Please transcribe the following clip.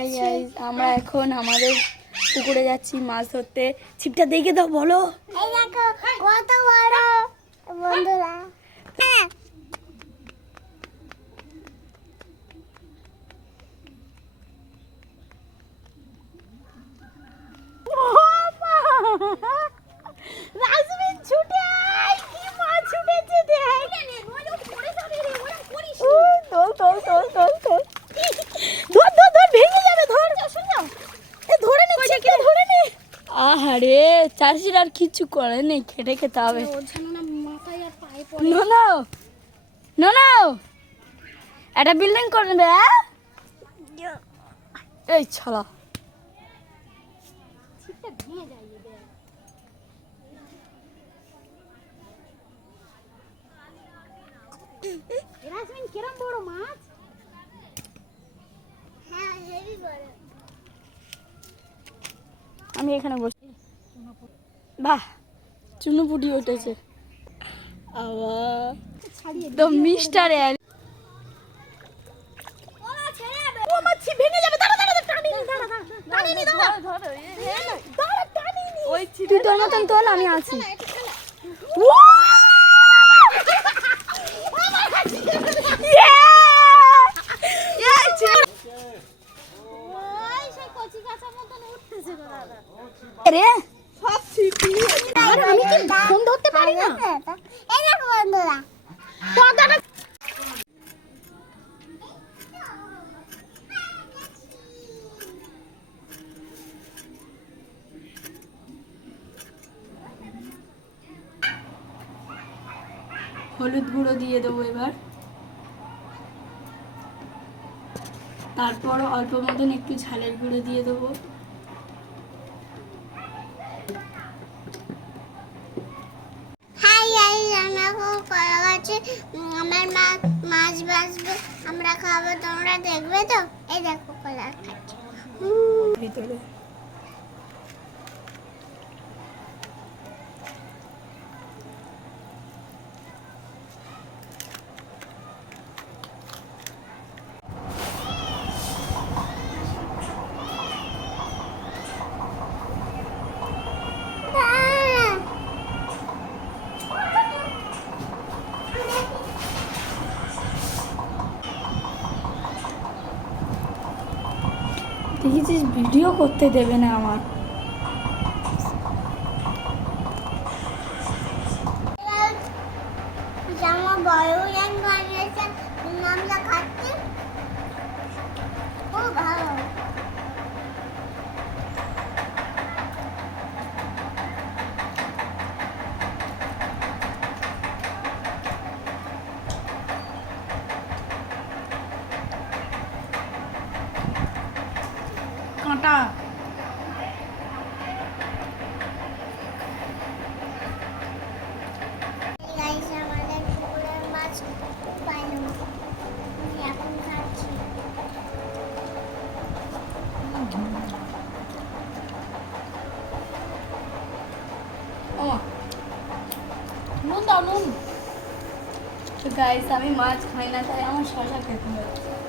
Hi guys, আমরা এখন আমাদের পুকুরে যাচ্ছি মাছ ধরতে। ছিপটা দেখে দাও, বলো। এই দেখো কত বড় বন্ধুরা। রাজমিন ছুটে আয়, কি মাছ ছুটেছে দেখ। তোল তোল তোল তোল তোল, ধর ধর ধর, ভেঙে যাবে, ধর। এ ধরে নে, ছিপটা ধরে নে। আহারে, চাষির আর কিছু করে নেই, খেটে খেতে হবে। না একটা বিল্ডিং করবে। এই ছালা, কিরম বড় মাছ? হ্যাঁ হেভি বড়। আমি এখানে বসি। বাহ, চুনুপুটি উঠেছে আবার। তো মিস্টার এল তুই তোর মতন তোল, আমি আছি। আমি কি ফোন ধরতে পারি না? এই দেখো বন্ধুরা, হলুদ গুঁড়ো দিয়ে দেবো এবার। তারপর অল্প মতন একটু ঝালের গুঁড়ো দিয়ে দেবো। হাই গাইস, আমরা খুব কলা গাছে আমার মা মাছ ভাজবে, আমরা খাবো, তোমরা দেখবে তো? এই দেখো কলা খাচ্ছে ভিতরে দেখেছিস, ভিডিও করতে দেবে না আমার। জামা বড় জ্ঞান বানিয়েছে, আমরা খাচ্ছি খুব ভালো। কাঁটা গাইস, আমাদের পুকুরের মাছ পাইলাম, আমি এখন খাচ্ছি। নুন দাও, নুন। তো গাইস, আমি মাছ খাই না, তাই আমার শশা খেতে হবে।